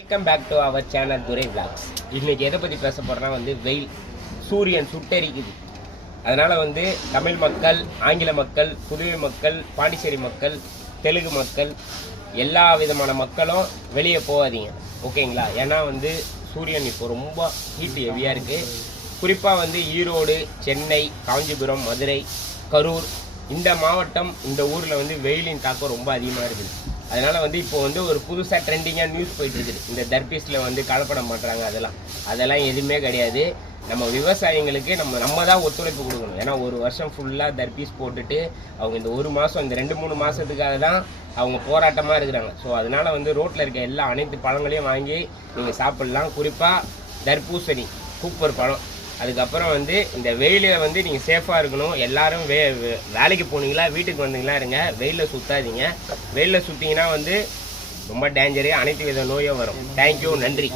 Welcome back to our channel Durai vlogs. இன்னைக்கு எதை பற்றி பேச போகிறோன்னா வெயில் சூரியன் சுட்டெரிக்குது. அதனால் தமிழ் மக்கள், ஆங்கில மக்கள், புதுவை மக்கள், பாண்டிச்சேரி மக்கள், தெலுங்கு மக்கள், எல்லா விதமான மக்களும் வெளியே போகாதீங்க, ஓகேங்களா? ஏன்னா சூரியன் இப்போ ரொம்ப ஹீட் ஹெவியாக இருக்குது. குறிப்பாக ஈரோடு, சென்னை, காஞ்சிபுரம், மதுரை, கரூர் இந்த மாவட்டம், இந்த ஊரில் வெயிலின் தாக்கம் ரொம்ப அதிகமாக இருக்குது. அதனால் இப்போ ஒரு புதுசாக ட்ரெண்டிங்காக நியூஸ் போயிட்டுருக்குது. இந்த தர்பீஸில் கலப்படம் பண்ணுறாங்க. அதெல்லாம் எதுவுமே கிடையாது. நம்ம விவசாயிங்களுக்கு நம்ம தான் ஒத்துழைப்பு கொடுக்கணும். ஏன்னா ஒரு வருஷம் ஃபுல்லாக தர்பீஸ் போட்டுட்டு அவங்க இந்த ஒரு மாதம், இந்த 2-3 மாதத்துக்காக தான் அவங்க போராட்டமாக இருக்கிறாங்க. ஸோ அதனால் ரோட்டில் இருக்க எல்லா அனைத்து பழங்களையும் வாங்கி நீங்கள் சாப்பிட்லாம். குறிப்பாக தர்பூசணி, சூப்பர் பழம். அதுக்கப்புறம் இந்த வெயிலில் நீங்கள் சேஃபாக இருக்கணும். எல்லோரும் வேலைக்கு போனீங்களா, வீட்டுக்கு வந்தீங்களா இருங்க. வெயிலில் சுற்றாதீங்க. வெயிலில் சுற்றிங்கன்னா ரொம்ப டேஞ்சரு, அனைத்து வித நோயும் வரும். தேங்க்யூ, நன்றி.